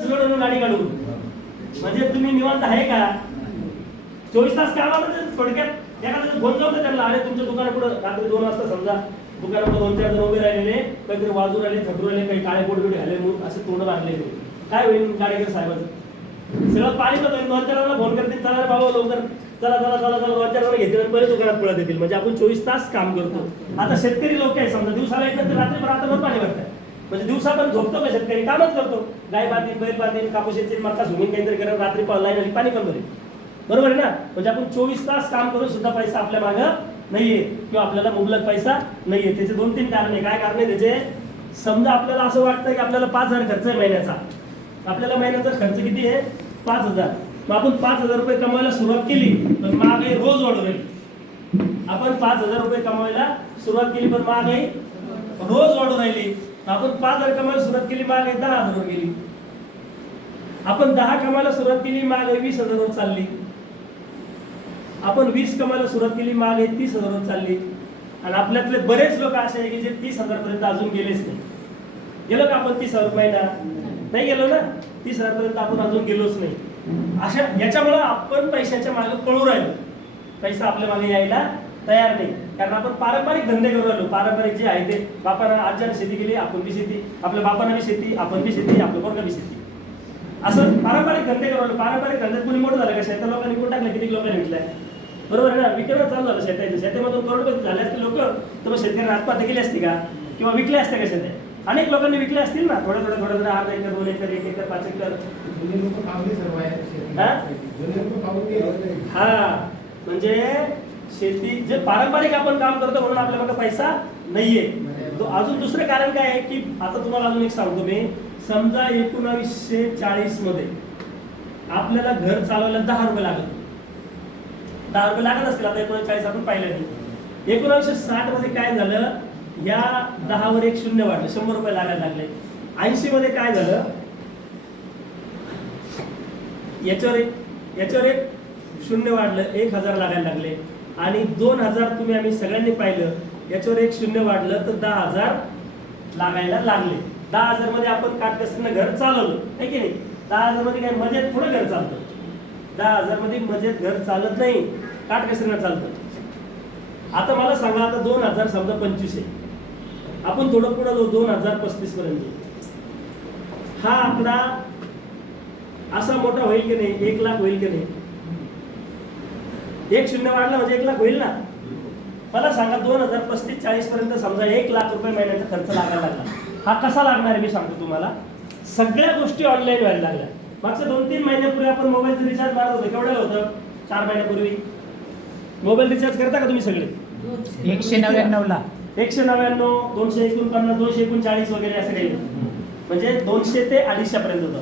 गाडी काढून. म्हणजे तुम्ही निवांत आहे का? चोवीस तास काय तर थोडक्यात एखादा फोन जाऊ त्यांना अरे तुमच्या दुकानापुढं रात्री दोन वाजता समजा दुकानापुढे दोन चार जण उभे राहिलेले काहीतरी वाजू राहिले थटू राहिले काही काळे बोट घाले म्हणून असे तोंड बांधलेले काय होईल गाडेकर साहेबाचं? सगळं पाणी होतं दोन चार फोन करतील चला बाबा लवकर. चला चला चला चला दोन चार जण घेतील आणि पहिले दुकानात पळत येतील. म्हणजे आपण चोवीस तास काम करतो. आता शेतकरी लोक आहे समजा दिवसाला येतात तर रात्री रात्रभर पाणी भरतात. म्हणजे दिवसा पण झोपतो का शेतकरी कामच करतो. गाय बांधील बैल बांधील कापूस येतील मका झुमीन काहीतरी करत रात्री लाईन आणि पाणी पण भरेल बरोबर आहे ना? म्हणजे आपण चोवीस तास काम करून सुद्धा पैसा आपल्या मागं नाहीये किंवा आपल्याला मुबलक पैसा नाहीये. त्याचे दोन तीन कारण आहे. काय कारण आहे? त्याचे समजा आपल्याला असं वाटतं की आपल्याला पाच हजार खर्च आहे महिन्याचा. आपल्याला महिन्याचा खर्च किती आहे? पाच हजार. मग आपण पाच हजार रुपये कमवायला सुरुवात केली तर महागाई रोज वाढवेल आपण पाच हजार रुपये कमवायला सुरुवात केली पण महागाई रोज वाढू राहिली. आपण पाच हजार कमायला सुरुवात केली महागाई दहा हजारवर गेली. आपण दहा कमायला सुरुवात केली महागाई वीस हजारवर चालली. आपण वीस कमायला सुरुवात केली महागाई तीस हजारवर चालली. आणि आपल्यातले बरेच लोक असे आहे की जे तीस हजार पर्यंत अजून गेलेच नाही. गेलो का आपण तीस हजार रुपयाला नाही गेलो ना? तीस हजार पर्यंत आपण अजून गेलोच नाही. अशा याच्यामुळं आपण पैशाच्या मागे पळू राहिलो. पैसा आपल्या मागे यायला तयार नाही. कारण आपण पारंपरिक धंदे करू राहिलो पारंपरिक जे आहे ते बापानं आज्यानं शेती केली आपण बी शेती. आपल्या बापानं बी शेती आपण बी शेती आपलं पोरगा बी शेती. असं पारंपरिक धंदे करू राहिलो पारंपरिक धंद्यात कोणी मोठं झालं का? शेतात लोकांनी कोण टाकलं? किती लोकांनी विकलाय? बरोबर आहे ना? विकणं चालू झालं शेताचं. शेतामधून करोडपती झाले असते लोक तर मग शेतकऱ्यांना आत्महत्या केली असती का? किंवा विकले असते का शेते अनेक लोकांनी विकले असतील ना? थोडे थोडे थोडे थोडे अर्धा एकर दोन एकर एक एकर पाच एकर. हा. म्हणजे शेती जे पारंपरिक आपण काम करतो म्हणून आपल्याकडे पैसा नाहीये. अजून दुसरं कारण काय आहे की आता तुम्हाला अजून एक सांगतो मी. समजा एकोणावीसशे चाळीसमध्ये आपल्याला घर चालवायला दहा रुपये लागत दहा रुपये लागत असतील आता एकोणचाळीस आपण पाहिलं नाही एकोणावीसशे साठमध्ये काय झालं? या दहावर एक शून्य वाढलं शंभर रुपये लागायला लागले. ऐंशी मध्ये काय झालं? याच्यावर एक याच्यावर एक शून्य वाढलं एक हजार लागायला लागले. आणि दोन हजार तुम्ही आम्ही सगळ्यांनी पाहिलं याच्यावर एक शून्य वाढलं तर दहा हजार लागायला लागले. दहा हजारमध्ये आपण काटकसरीनं घर चालवलं आहे की नाही? दहा हजारमध्ये काय मजेत थोडं घर चालतं. दहा हजारमध्ये मजेत घर चालत नाही काटकसरीनं चालतं. आता मला सांगा आता दोन हजार समजा पंचवीस आहे. आपण थोडं पुढं जाऊ दोन हजार पस्तीस पर्यंत. हा आकडा असा मोठा होईल की नाही? एक लाख होईल की नाही? एक शून्य वाढला म्हणजे एक लाख होईल ना? मला सांगा दोन हजार पस्तीस चाळीस पर्यंत समजा एक लाख रुपये महिन्याचा खर्च लागायला लागला. हा कसा लागणार आहे मी सांगतो तुम्हाला. सगळ्या गोष्टी ऑनलाईन व्हायला लागल्या. मागच्या दोन तीन महिन्यापूर्वी आपण मोबाईलचं रिचार्ज मारत होतो. केवढ्याला होतं? चार महिन्यापूर्वी. मोबाईल रिचार्ज करता का तुम्ही सगळे? एकशे नव्याण्णव ला. एकशे नव्याण्णव दोनशे एकोणपन्नास दोनशे एकोणचाळीस वगैरे असं काही. म्हणजे दोनशे ते अडीचशे पर्यंत होतं.